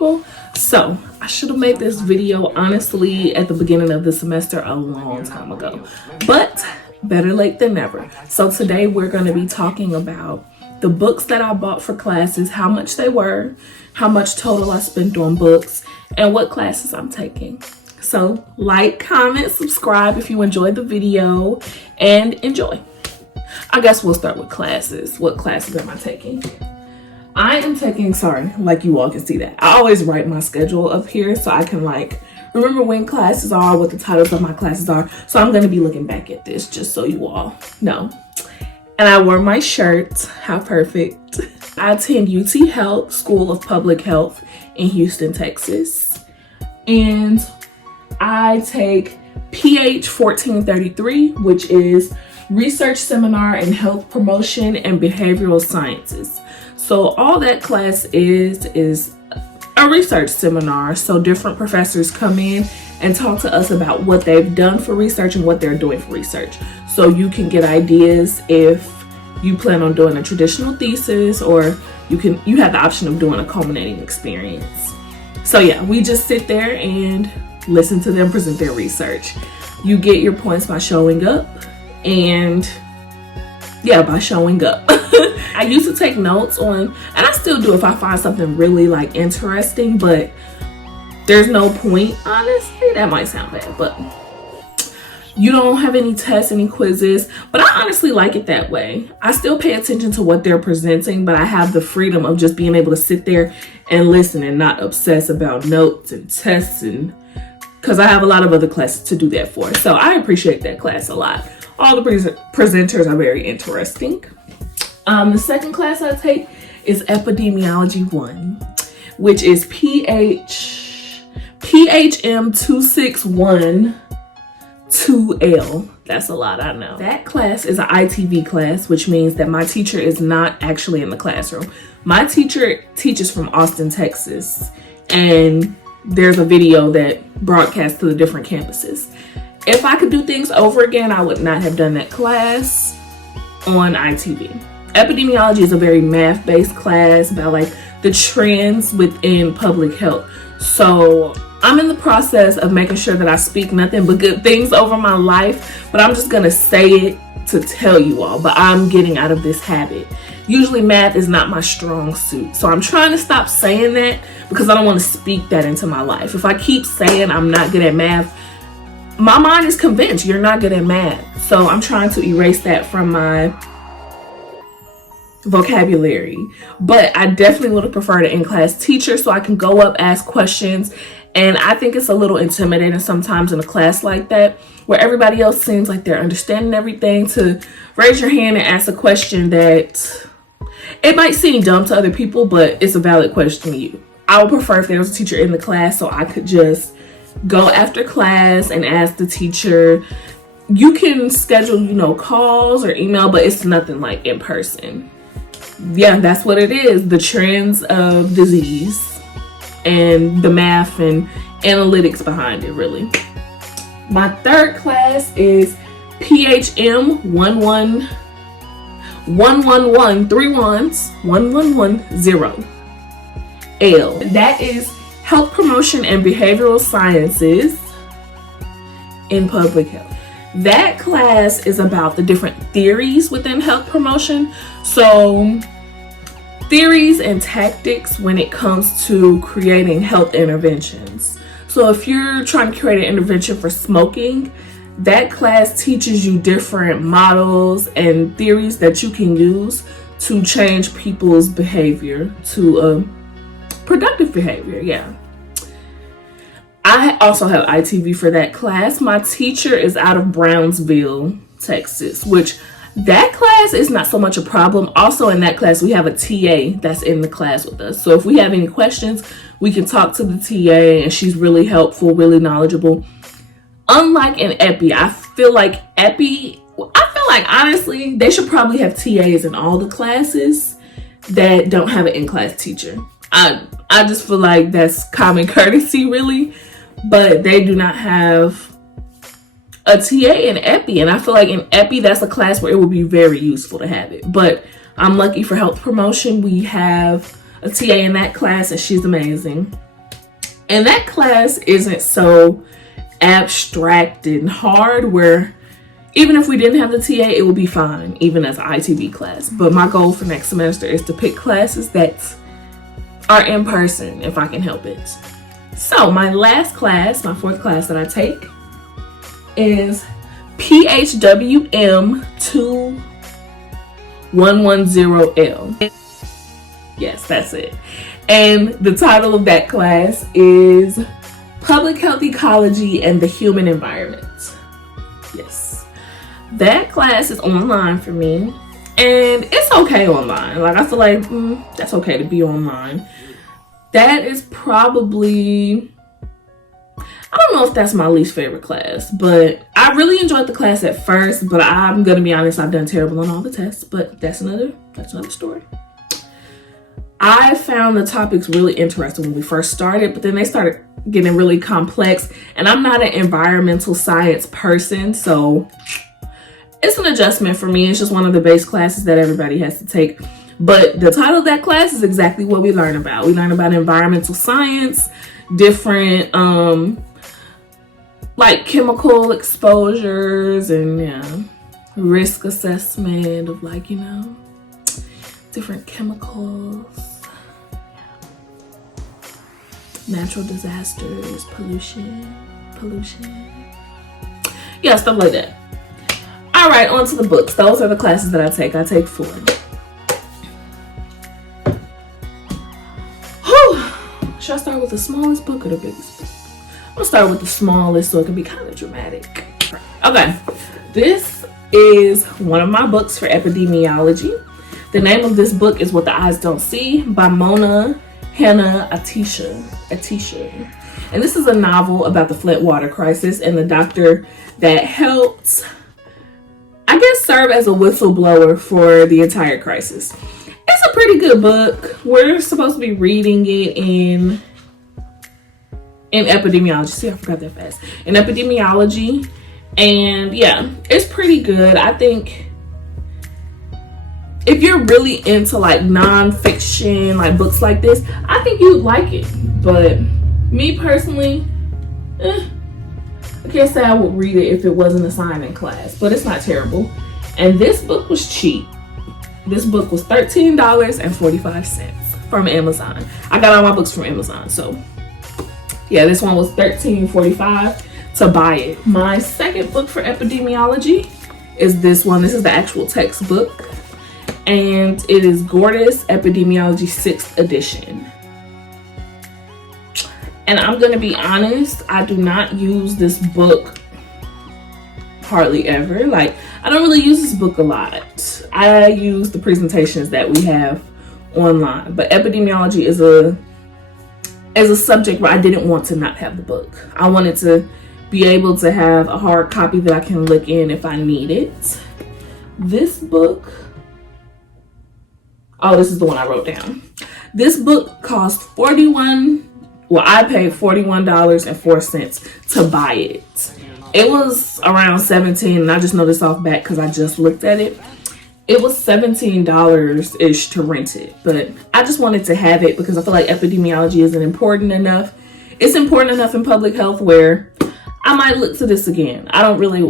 people. So I should have made this video honestly at the beginning of the semester a long time ago, but better late than never. So today we're going to be talking about the books that I bought for classes, how much they were, how much total I spent on books, and what classes I'm taking. So like, comment, subscribe if you enjoyed the video, and enjoy. I guess we'll start with classes. What classes am I taking? I am taking, like you all can see that. I always write my schedule up here so I can remember when classes are, what the titles of my classes are. So I'm going to be looking back at this just so you all know. And I wore my shirt. How perfect. I attend UTHealth, School of Public Health in Houston, Texas. And I take PH 1433, which is Research Seminar in Health Promotion and Behavioral Sciences. So all that class is a research seminar. So different professors come in and talk to us about what they've done for research and what they're doing for research. So you can get ideas if you plan on doing a traditional thesis, or you have the option of doing a culminating experience. So yeah, we just sit there and listen to them present their research. You get your points by showing up, and yeah, by showing up. I used to take notes on, and I still do if I find something really interesting, but there's no point, honestly. That might sound bad, but you don't have any tests, any quizzes, but I honestly like it that way. I still pay attention to what they're presenting, but I have the freedom of just being able to sit there and listen and not obsess about notes and tests, and because I have a lot of other classes to do that for. So I appreciate that class a lot. All the presenters are very interesting. The second class I take is Epidemiology 1, which is PHM 261 2L. That's a lot, I know. That class is an ITV class, which means that my teacher is not actually in the classroom. My teacher teaches from Austin, Texas, and there's a video that broadcasts to the different campuses. If I could do things over again, I would not have done that class on ITV. Epidemiology is a very math-based class about the trends within public health. So I'm in the process of making sure that I speak nothing but good things over my life, but I'm just gonna say it to tell you all, but I'm getting out of this habit. Usually math is not my strong suit, so I'm trying to stop saying that because I don't want to speak that into my life. If I keep saying I'm not good at math, my mind is convinced you're not good at math. So I'm trying to erase that from my vocabulary. But I definitely would have preferred an in-class teacher so I can go up, ask questions. And I think it's a little intimidating sometimes in a class like that, where everybody else seems like they're understanding everything, to raise your hand and ask a question that it might seem dumb to other people, but it's a valid question to you. I would prefer if there was a teacher in the class so I could just go after class and ask the teacher. You can schedule, calls or email, but it's nothing like in person. Yeah, that's what it is. The trends of disease and the math and analytics behind it, really. My third class is PHM 1110 L. That is Health Promotion and Behavioral Sciences in Public Health. That class is about the different theories within health promotion. So theories and tactics when it comes to creating health interventions. So if you're trying to create an intervention for smoking, that class teaches you different models and theories that you can use to change people's behavior to productive behavior. Yeah. I also have ITV for that class. My teacher is out of Brownsville, Texas, which that class is not so much a problem. Also in that class, we have a TA that's in the class with us. So if we have any questions, we can talk to the TA, and she's really helpful, really knowledgeable. Unlike in Epi, I feel like honestly, they should probably have TAs in all the classes that don't have an in-class teacher. I just feel like that's common courtesy, really. But they do not have a TA in Epi, and I feel like in Epi, that's a class where it would be very useful to have it. But I'm lucky for health promotion. We have a TA in that class, and she's amazing. And that class isn't so abstract and hard where even if we didn't have the TA, it would be fine, even as an ITB class. But my goal for next semester is to pick classes that are in person if I can help it. So my last class, my fourth class that I take is PHWM 2110L. Yes, that's it. And the title of that class is Public Health Ecology and the Human Environment. Yes. That class is online for me, and it's okay online. Like, I feel like that's okay to be online. That is probably, I don't know if that's my least favorite class, but I really enjoyed the class at first, but I'm gonna be honest, I've done terrible on all the tests, but that's another story. I found the topics really interesting when we first started, but then they started getting really complex, and I'm not an environmental science person, so it's an adjustment for me. It's just one of the base classes that everybody has to take. But the title of that class is exactly what we learn about. We learn about environmental science, different like chemical exposures, and risk assessment of, like, different chemicals, natural disasters, pollution, stuff like that. All right, on to the books. Those are the classes that I take. I take 4. Should I start with the smallest book or the biggest book? I'm gonna start with the smallest so it can be kind of dramatic. Okay, this is one of my books for epidemiology. The name of this book is What the Eyes Don't See by Mona Hannah Atisha. And this is a novel about the Flint water crisis and the doctor that helped, I guess, serve as a whistleblower for the entire crisis. It's a pretty good book. We're supposed to be reading it in epidemiology. See, I forgot that fast. In epidemiology. And yeah, it's pretty good. I think if you're really into like nonfiction, like books like this, I think you'd like it. But me personally, I can't say I would read it if it wasn't assigned in class, but it's not terrible. And this book was cheap. This book was $13.45 from Amazon. I got all my books from Amazon, so yeah, this one was $13.45 to buy it. My second book for epidemiology is this one. This is the actual textbook, and it is Gordis Epidemiology 6th edition. And I'm gonna be honest, I do not use this book hardly ever. Like, I don't really use this book a lot. I use the presentations that we have online, but epidemiology is a subject where I didn't want to not have the book. I wanted to be able to have a hard copy that I can look in if I need it. This book, this is the one I wrote down. This book cost I paid $41.04 to buy it. It was around $17, and I just know this off bat because I just looked at it. It was $17-ish to rent it, but I just wanted to have it because I feel like epidemiology isn't important enough. It's important enough in public health where I might look to this again. I don't really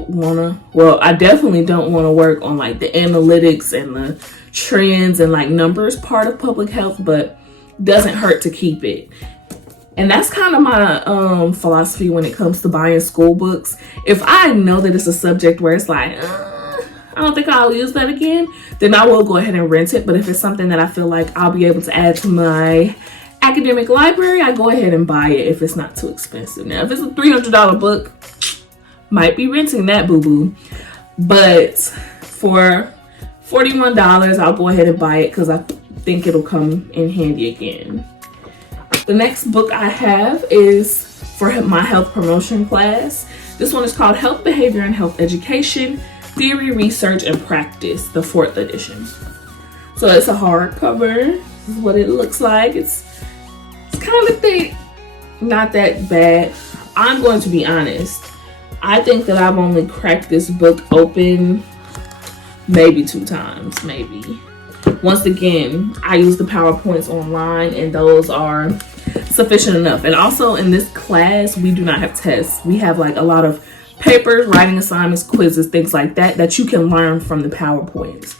I definitely don't want to work on like the analytics and the trends and like numbers part of public health, but doesn't hurt to keep it. And that's kind of my philosophy when it comes to buying school books. If I know that it's a subject where it's like, I don't think I'll use that again, then I will go ahead and rent it. But if it's something that I feel like I'll be able to add to my academic library, I go ahead and buy it if it's not too expensive. Now, if it's a $300 book, might be renting that, boo-boo. But for $41, I'll go ahead and buy it because I think it'll come in handy again. The next book I have is for my health promotion class. This one is called Health Behavior and Health Education, Theory, Research, and Practice, the 4th edition. So it's a hardcover. This is what it looks like. It's kind of thick, not that bad. I'm going to be honest. I think that I've only cracked this book open maybe 2 times, maybe. once again, I use the PowerPoints online, and those are sufficient enough. And also in this class, we do not have tests. We have like a lot of papers, writing assignments, quizzes, things like that, that you can learn from the PowerPoints.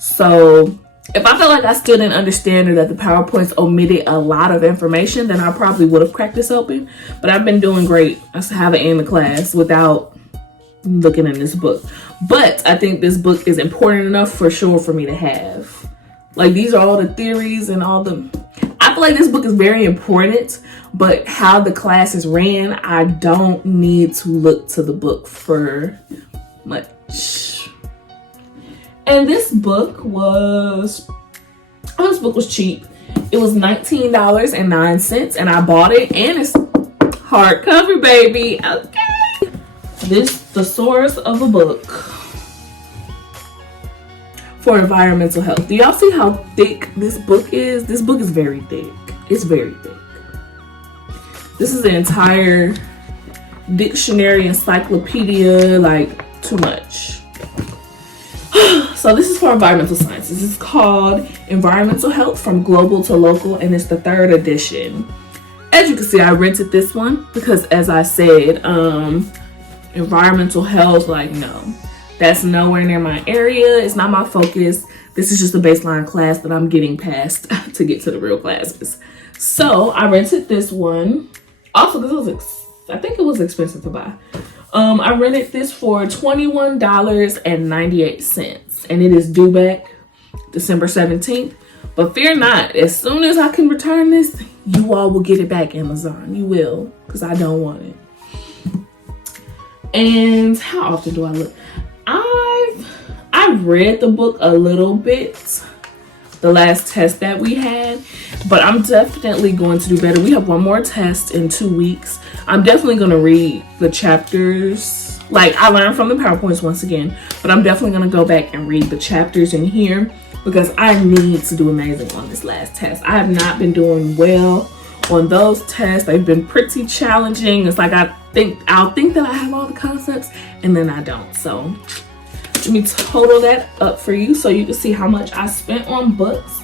So if I felt like I still didn't understand, or that the PowerPoints omitted a lot of information, then I probably would have cracked this open. But I've been doing great. I have it in the class without looking in this book. But I think this book is important enough for sure for me to have. Like, these are all the theories and all the... I feel like this book is very important, but how the class is ran, I don't need to look to the book for much. And this book was cheap. It was $19.09, and I bought it, and it's hardcover, baby. Okay. This the source of a book for environmental health. Do y'all see how thick this book is? This book is very thick. It's very thick. This is the entire dictionary, encyclopedia, like too much. So this is for environmental sciences. It's called Environmental Health from Global to Local, and it's the 3rd edition. As you can see, I rented this one because, as I said, environmental health, like, no, that's nowhere near my area. It's not my focus. This is just a baseline class that I'm getting past to get to the real classes. So I rented this one. Also, because I think it was expensive to buy. I rented this for $21.98, and it is due back December 17th. But fear not, as soon as I can return this, you all will get it back, Amazon. You will, because I don't want it. And how often do I look? I've read the book a little bit, the last test that we had, but I'm definitely going to do better. We have one more test in 2 weeks. I'm definitely going to read the chapters. Like, I learned from the PowerPoints once again, but I'm definitely going to go back and read the chapters in here because I need to do amazing on this last test. I have not been doing well on those tests. They've been pretty challenging. It's like I'll think that I have all the concepts, and then I don't. So let me total that up for you so you can see how much I spent on books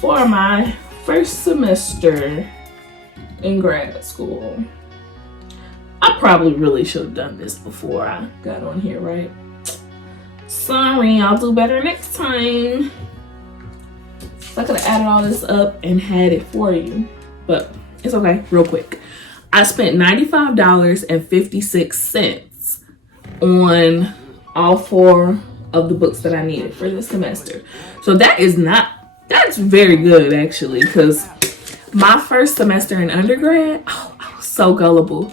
for my first semester in grad school. I probably really should have done this before I got on here, right? Sorry, I'll do better next time. I could have added all this up and had it for you, but it's okay. Real quick, I spent $95.56 on all 4 of the books that I needed for this semester. So that's very good, actually, because my first semester in undergrad, I was so gullible.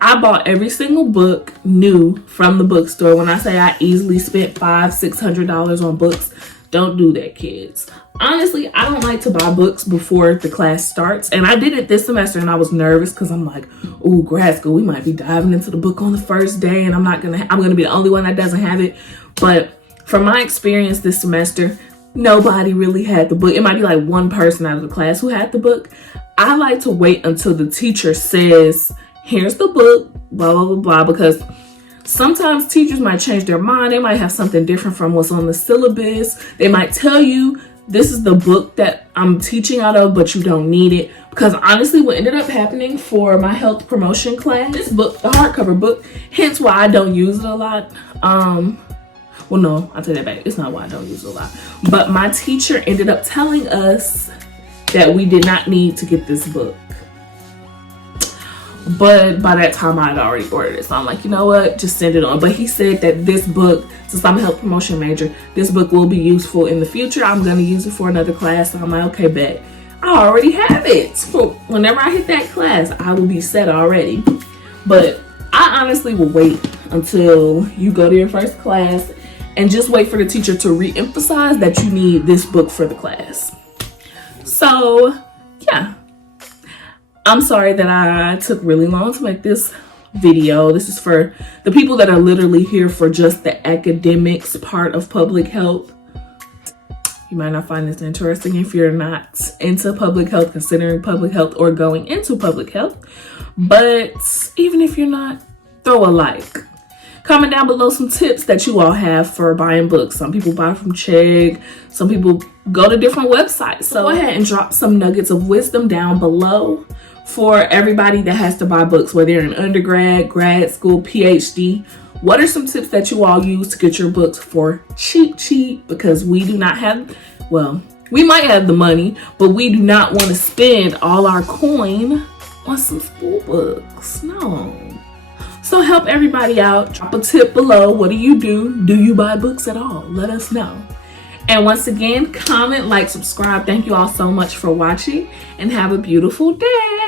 I bought every single book new from the bookstore. When I say I easily spent $500-$600 on books, don't do that, kids. Honestly, I don't like to buy books before the class starts. And I did it this semester, and I was nervous because I'm like, ooh, grad school, we might be diving into the book on the first day, and I'm gonna be the only one that doesn't have it. But from my experience this semester, nobody really had the book. It might be like one person out of the class who had the book. I like to wait until the teacher says, here's the book, blah, blah, blah, blah, because sometimes teachers might change their mind. They might have something different from what's on the syllabus. They might tell you, this is the book that I'm teaching out of, but you don't need it. Because honestly, what ended up happening for my health promotion class, this book, the hardcover book, hence why I don't use it a lot. Well, no, I'll take that back. It's not why I don't use it a lot. But my teacher ended up telling us that we did not need to get this book. But by that time, I had already ordered it. So I'm like, you know what? Just send it on. But he said that this book, since I'm a health promotion major, this book will be useful in the future. I'm going to use it for another class. So I'm like, okay, bet. I already have it. So whenever I hit that class, I will be set already. But I honestly will wait until you go to your first class and just wait for the teacher to re-emphasize that you need this book for the class. So, yeah. I'm sorry that I took really long to make this video. This is for the people that are literally here for just the academics part of public health. You might not find this interesting if you're not into public health, considering public health, or going into public health. But even if you're not, throw a like. comment down below some tips that you all have for buying books. Some people buy from Chegg, some people go to different websites. So go ahead and drop some nuggets of wisdom down below for everybody that has to buy books, whether you're in undergrad, grad school, PhD. What are some tips that you all use to get your books for cheap? Because we do not have, well, we might have the money, but we do not want to spend all our coin on some school books. No. So help everybody out. Drop a tip below. What do you do? Do you buy books at all? Let us know. And once again, comment, like, subscribe. Thank you all so much for watching and have a beautiful day.